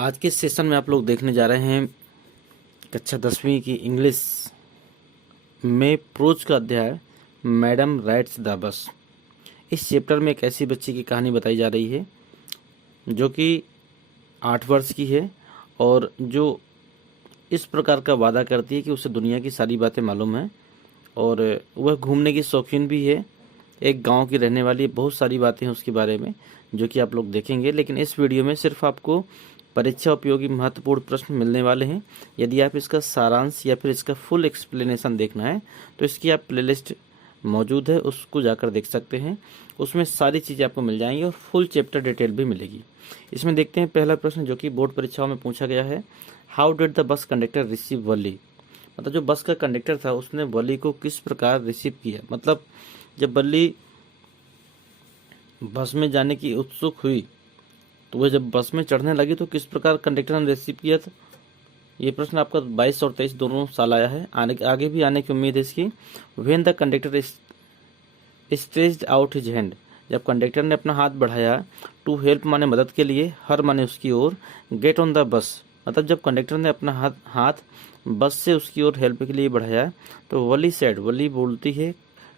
आज के सेशन में आप लोग देखने जा रहे हैं कक्षा 10वीं की इंग्लिश में प्रोज का अध्याय मैडम राइट्स द बस। इस चैप्टर में एक ऐसी बच्ची की कहानी बताई जा रही है जो कि 8 वर्ष की है और जो इस प्रकार का वादा करती है कि उसे दुनिया की सारी बातें मालूम है और वह घूमने की शौकीन भी है। एक गांव की रहने वाली, बहुत सारी बातें हैं उसके बारे में जो कि आप लोग देखेंगे, लेकिन इस वीडियो में सिर्फ आपको परीक्षा उपयोगी महत्वपूर्ण प्रश्न मिलने वाले हैं। यदि आप इसका सारांश या फिर इसका फुल एक्सप्लेनेशन देखना है तो इसकी आप प्लेलिस्ट मौजूद है, उसको जाकर देख सकते हैं। उसमें सारी चीज़ें आपको मिल जाएंगी और फुल चैप्टर डिटेल भी मिलेगी। इसमें देखते हैं पहला प्रश्न जो कि बोर्ड परीक्षाओं में पूछा गया है। How did the bus conductor receive Valli? मतलब जो बस का कंडक्टर था उसने वली को किस प्रकार रिसीव किया। मतलब जब वली बस में जाने की उत्सुक हुई तो वह जब बस में चढ़ने लगी तो किस प्रकार कंडक्टर ने रिसीव किया था। ये प्रश्न आपका 22 और 23 दोनों साल आया है, आगे भी आने की उम्मीद है इसकी। When the conductor stretched out his hand, जब कंडक्टर ने अपना हाथ बढ़ाया, टू हेल्प माने मदद के लिए, हर माने उसकी ओर, गेट ऑन द बस मतलब जब कंडक्टर ने अपना हाथ बस से उसकी ओर हेल्प के लिए बढ़ाया तो वली सेड, वली बोलती है,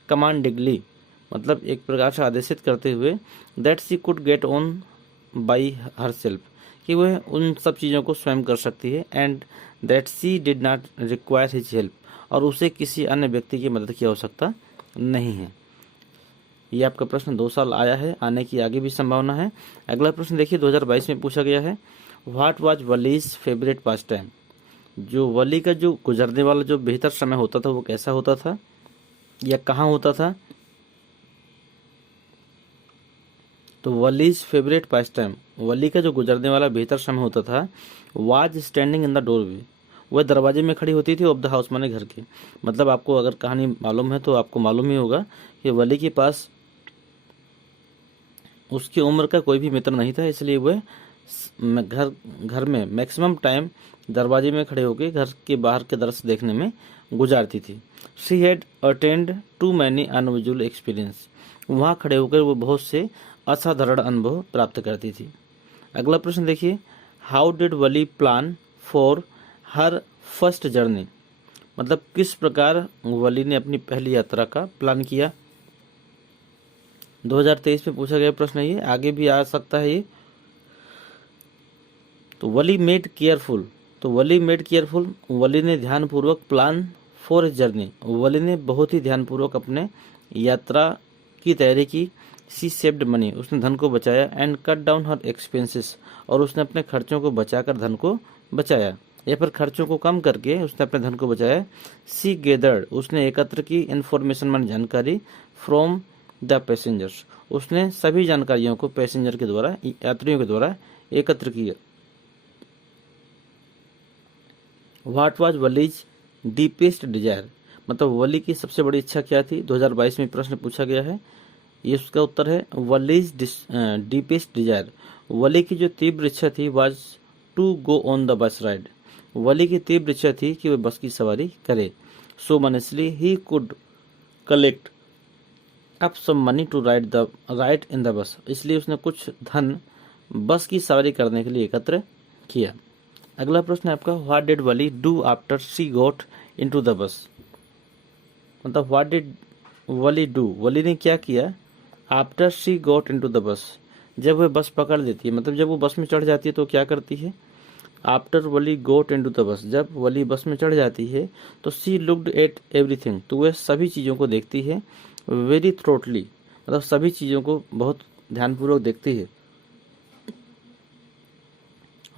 कमांडिंगली मतलब एक प्रकार से आदेशित करते हुए, that she could get on by her self कि वह उन सब चीज़ों को स्वयं कर सकती है, and that she did not require his help और उसे किसी अन्य व्यक्ति की मदद की आवश्यकता नहीं है। ये आपका प्रश्न 2 साल आया है, आने की आगे भी संभावना है। अगला प्रश्न देखिए 2022 में पूछा गया है। What was Valli's favourite pastime? जो वली का जो गुजरने वाला जो बेहतर समय होता था वो कैसा होता था या कहाँ होता था? तो वलीज फेवरेट पास टाइम, वली का जो गुजरने वाला बेहतर समय होता था, was standing in the doorway, वह दरवाजे में खड़ी होती थी, ऑफ द हाउस माने घर के। मतलब आपको अगर कहानी मालूम है तो आपको मालूम ही होगा कि वली के पास उसकी उम्र का कोई भी मित्र नहीं था, इसलिए वह घर में मैक्सिमम टाइम दरवाजे में खड़े होकर घर के बाहर के दृश्य देखने में गुजारती थी। She had attend to many unusual experience, वहाँ खड़े होकर वो बहुत से असाधारण अनुभव प्राप्त करती थी। अगला प्रश्न देखिए। How did Wali plan for her first journey? मतलब किस प्रकार वली ने अपनी पहली यात्रा का प्लान किया। 2023 में पूछा गया प्रश्न है ये, आगे भी आ सकता है ये। तो वली मेड केयरफुल, तो वली मेड केयरफुल, वली ने ध्यानपूर्वक प्लान फॉर जर्नी, वली ने बहुत ही ध्यानपूर्वक अपने यात्रा की तैयारी की। सी सेव्ड मनी, उसने धन को बचाया, and cut down her expenses, और उसने अपने खर्चों को बचाकर धन को बचाया या फिर खर्चों को कम करके उसने अपने धन को बचाया। सी गेदर्ड, उसने एकत्र की, इन्फॉर्मेशन मानी जानकारी, फ्रॉम द पैसेंजर्स, उसने सभी जानकारियों को पैसेंजर के द्वारा, यात्रियों के द्वारा एकत्र किया। व्हाट वाज वलीज डीपेस्ट डिजायर, मतलब वली की सबसे बड़ी इच्छा क्या थी? 2022 में प्रश्न पूछा गया है, ये उसका उत्तर है वलीज डीपेस्ट डिजायर, वली की जो तीव्र इच्छा थी was to go on the bus ride, Valli की तीव्र इच्छा थी कि वह बस की सवारी करे। सो मनेसली he could collect up some money to ride in the bus, इसलिए उसने कुछ धन बस की सवारी करने के लिए एकत्र किया। अगला प्रश्न है आपका, what did Wali do after she got into the bus? मतलब व्हाट डिड वली डू, वली ने क्या किया after she got into the bus, जब वह बस पकड़ लेती है, मतलब जब वो बस में चढ़ जाती है तो क्या करती है? After Wali got into the bus, जब वली बस में चढ़ जाती है तो सी लुक्ड एट एवरीथिंग, तो वह सभी चीज़ों को देखती है। वेरी थ्रोटली, मतलब सभी चीज़ों को बहुत ध्यानपूर्वक देखती है।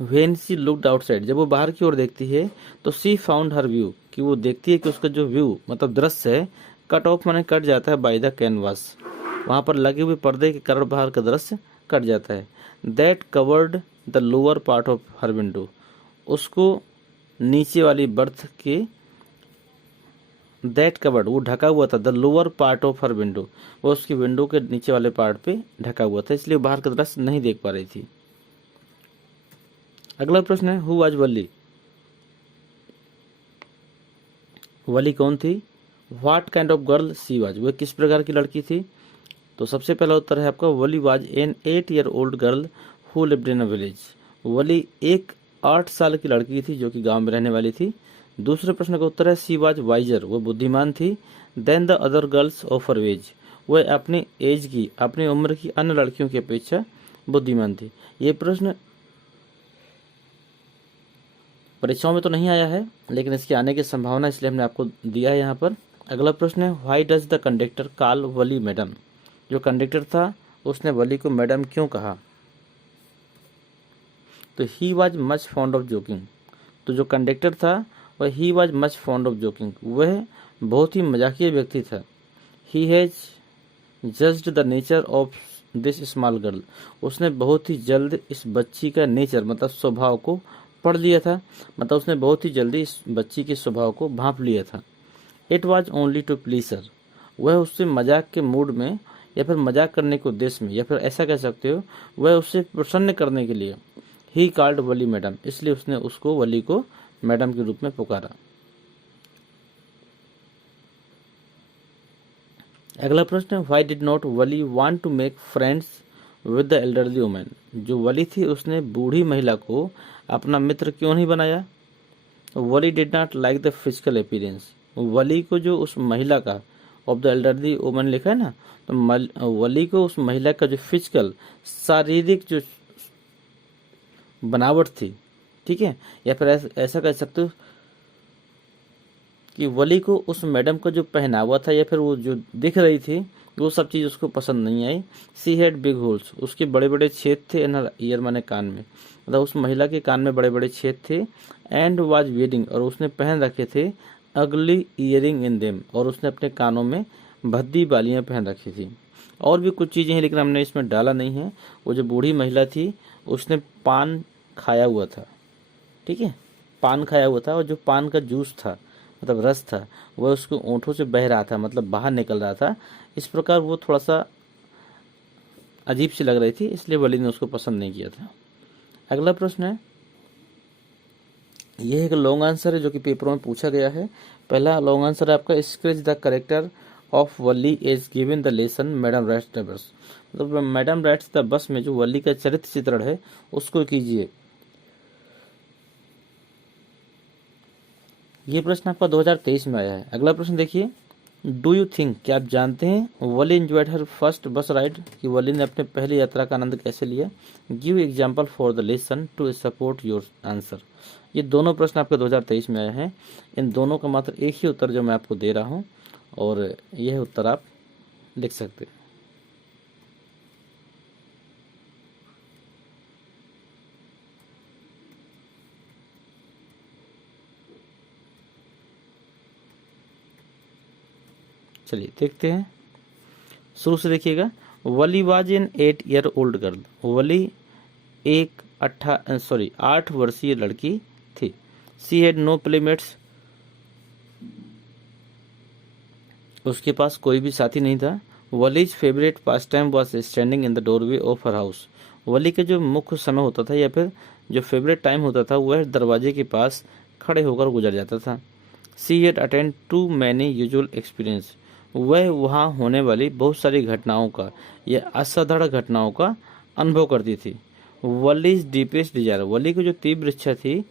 व्हेन सी लुक्ड आउटसाइड, जब वो बाहर की ओर देखती है तो सी फाउंड हर व्यू, कि वो देखती है कि उसका जो व्यू मतलब दृश्य है, कट ऑफ माने कट जाता है, बाय द कैनवास, वहाँ पर लगे हुए पर्दे के कारण बाहर का दृश्य कट जाता है। That covered the lower part of her window, उसको नीचे वाली बर्थ के, दैट कवर्ड वो ढका हुआ था, the lower part of her window, वो उसकी विंडो के नीचे वाले पार्ट पे ढका हुआ था, इसलिए बाहर का दृश्य नहीं देख पा रही थी। अगला प्रश्न है, हु वाज वली? वली कौन थी? What kind of girl she was, वह किस प्रकार की लड़की थी? तो सबसे पहला उत्तर है आपका, Valli was an 8 year old girl who lived in a village, Valli एक 8 साल की लड़की थी जो कि गांव में रहने वाली थी। दूसरे प्रश्न का उत्तर है सी वाज वाइजर, वो बुद्धिमान थी। Then the other girls of her age, वह अपनी एज की, अपनी उम्र की अन्य लड़कियों की अपेक्षा बुद्धिमान थी। ये प्रश्न परीक्षाओं में तो नहीं आया है, लेकिन इसके आने की संभावना, इसलिए हमने आपको दिया है यहाँ पर। अगला प्रश्न है why does the conductor call Wali madam, जो कंडक्टर था उसने वली को मैडम क्यों कहा? तो he was much fond of joking, तो जो कंडक्टर था वह he was much fond of joking, वह बहुत ही मजाकिया व्यक्ति था। He has judged the nature of this small girl, उसने बहुत ही जल्द इस बच्ची का नेचर मतलब स्वभाव को पढ़ लिया था, मतलब उसने बहुत ही जल्दी इस बच्ची के स्वभाव को भांप लिया था। It was only to please her, वह उससे मजाक के मूड में या फिर मजाक करने के उद्देश्य में, या फिर ऐसा कह सकते हो वह उससे प्रसन्न करने के लिए ही कॉल्ड वली मैडम, इसलिए उसने उसको वली को मैडम के रूप में पुकारा। अगला प्रश्न है why did not Valli want to make friends with the elderly women, जो वली थी उसने बूढ़ी महिला को अपना मित्र क्यों नहीं बनाया? Valli did not like the physical appearance, Valli को जो उस महिला का ऑफ द एल्डरली वुमेन लिखा है ना, तो वली को उस महिला का जो फिजिकल शारीरिक जो बनावट थी, ठीक है, या फिर ऐसा कह सकते हो कि वली को उस मैडम का जो पहनावा था या फिर वो जो दिख रही थी वो सब चीज़ उसको पसंद नहीं आई। सी हैड बिग होल्स, उसके बड़े बड़े छेद थे इन हर ईयर, माने कान में, मतलब उस महिला के कान में बड़े बड़े छेद थे। एंड वाज वेयरिंग, और उसने पहन रखे थे अगली ईयरिंग इन देम, और उसने अपने कानों में भद्दी बालियाँ पहन रखी थी। और भी कुछ चीज़ें हैं लेकिन हमने इसमें डाला नहीं है। वो जो बूढ़ी महिला थी उसने पान खाया हुआ था, ठीक है, पान खाया हुआ था, और जो पान का जूस था मतलब रस था वह उसको ओंठों से बह रहा था, मतलब बाहर निकल रहा था। इस प्रकार वो थोड़ा सा अजीब सी लग रही थी, इसलिए वली ने उसको पसंद नहीं किया था। अगला प्रश्न है, यह एक लॉन्ग आंसर है जो कि पेपरों में पूछा गया है। पहला लॉन्ग आंसर है आपका sketch the character of Valli as given the lesson madam writes the bus, मतलब मैडम राइट्स द बस में जो वली का चरित्र चित्रण है उसको कीजिए। ये प्रश्न आपका 2023 में आया है। अगला प्रश्न देखिए, डू यू थिंक, क्या आप जानते हैं वली एंजॉयड हर फर्स्ट बस राइड, कि वली ने अपने पहली यात्रा का आनंद कैसे लिया? Give example for the lesson to support your answer. ये दोनों प्रश्न आपके 2023 में आए हैं। इन दोनों का मात्र एक ही उत्तर जो मैं आपको दे रहा हूँ, और यह उत्तर आप लिख सकते हैं। चलिए देखते हैं, शुरू से देखिएगा। Valli was an 8 year old girl, Valli एक 8 वर्षीय लड़की थी। सी हैड नो प्लेमेट्स, उसके पास कोई भी साथी नहीं था। Valli's favourite pastime was standing in the doorway of her house, Valli का जो मुख्य समय होता था या फिर जो फेवरेट टाइम होता था वह दरवाजे के पास खड़े होकर गुजर जाता था। She had attend to many usual experience, वह वहाँ होने वाली बहुत सारी घटनाओं का या असाधारण घटनाओं का अनुभव करती थी। वलीज डीपेस्ट डिजायर, वली की जो तीव्र इच्छा थी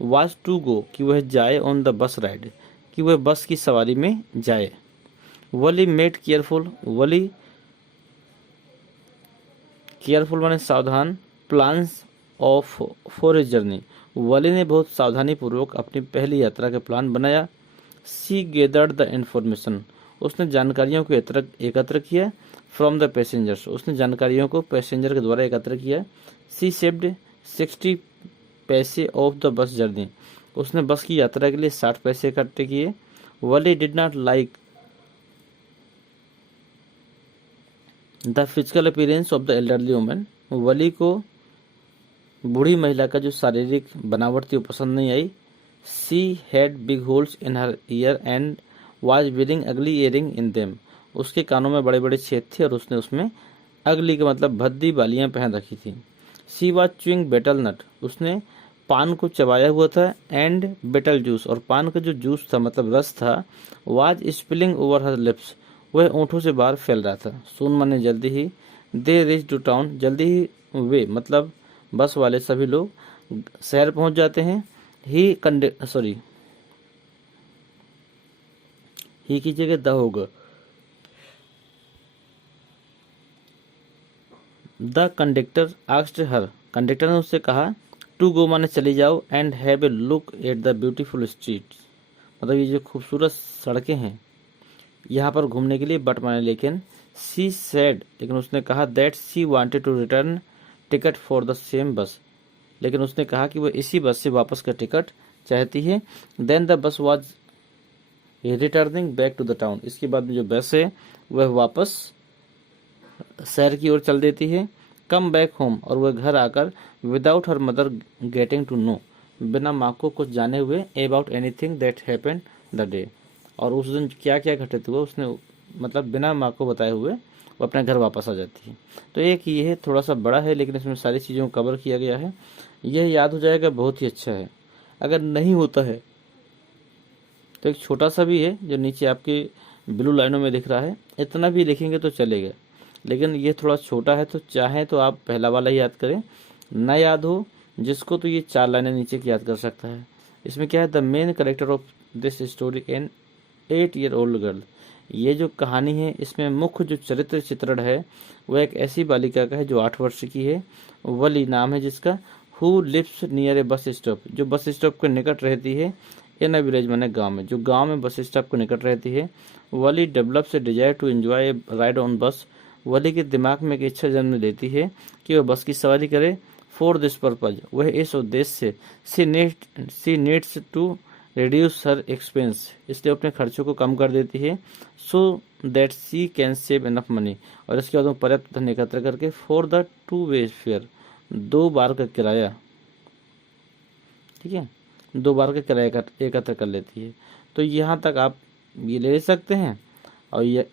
वाज टू गो, कि वह जाए ऑन द बस राइड, कि वह बस की सवारी में जाए। Valli made careful, Valli careful माने सावधान, plans of for a journey, Valli ने बहुत सावधानी पूर्वक अपनी पहली यात्रा का प्लान बनाया। सी गेदर्ड द इंफॉर्मेशन, उसने जानकारियों को एकत्र किया। फ्रॉम द पैसेंजर्स, उसने जानकारियों को पैसेंजर के द्वारा एकत्र किया। सी सेव्ड 60 पैसे ऑफ द बस जर्नी, उसने बस की यात्रा के लिए 60 पैसे इकट्ठे किए। Valli did not like the physical appearance of the elderly woman, Valli को बूढ़ी महिला का जो शारीरिक बनावट थी वो पसंद नहीं आई। She had big holes in her ear and was wearing ugly earring in them, उसके कानों में बड़े बड़े छेद थे और उसने उसमें अगली का मतलब भद्दी बालियां पहन रखी थी। सी वाज च्यूइंग बेटल नट, उसने पान को चबाया हुआ था। एंड बेटल जूस, और पान का जो जूस था मतलब रस था, was spilling over her lips, वह ओंठों से बाहर फैल रहा था। सून माने जल्दी ही, दे रीच टू टाउन, जल्दी ही वे मतलब बस वाले सभी लोग शहर पहुंच जाते हैं। ही की जगह द होगा। The conductor asked her, conductor ने उससे कहा, टू गो माने चली जाओ, and have a look at the beautiful streets, मतलब ये जो खूबसूरत सड़कें हैं यहाँ पर घूमने के लिए, बट माने लेकिन, सी सेड, लेकिन उसने कहा, that she wanted to return ticket for the same bus, लेकिन उसने कहा कि वह इसी बस से वापस का टिकट चाहती है। Then the bus was returning back to the town, इसके बाद में जो बस है वह वापस शहर की ओर चल देती है। कम बैक होम, और वह घर आकर, without her mother getting to know, बिना माँ को कुछ जाने हुए, about anything that happened the day, और उस दिन क्या क्या घटित हुआ उसने, मतलब बिना माँ को बताए हुए वो अपने घर वापस आ जाती है। तो एक ये है, थोड़ा सा बड़ा है लेकिन इसमें सारी चीज़ों को कवर किया गया है। यह याद हो जाएगा, बहुत ही अच्छा है। अगर नहीं होता है तो एक छोटा सा भी है जो नीचे आपके ब्लू लाइनों में दिख रहा है, इतना भी लिखेंगे तो चलेगा, लेकिन ये थोड़ा छोटा है, तो चाहे तो आप पहला वाला ही याद करें। ना याद हो जिसको, तो ये 4 लाइनें नीचे की याद कर सकता है। इसमें क्या है, the main character of this story an 8-year-old girl, ये जो कहानी है इसमें मुख्य जो चरित्र चित्रण है वह एक ऐसी बालिका का है जो 8 वर्ष की है, वली नाम है जिसका, who lives near A bus stop, जो बस स्टॉप के निकट रहती है, इन अ विलेज माने गांव में, जो गांव में बस स्टॉप के निकट रहती है। Valli develops a desire to enjoy a ride on bus, Valli के दिमाग में एक इच्छा जन्म लेती है कि वह बस की सवारी करे। फॉर दिस पर्पज, वह इस उद्देश्य से, she needs to reduce her expense, इसलिए अपने खर्चों को कम कर देती है। So that she can save enough money, और इसके बाद वो पर्याप्त धन एकत्र करके, फॉर द 2-way फेयर, 2 बार का किराया, ठीक है, 2 बार का किराया एकत्र कर लेती है। तो यहाँ तक आप ये ले सकते हैं, और ये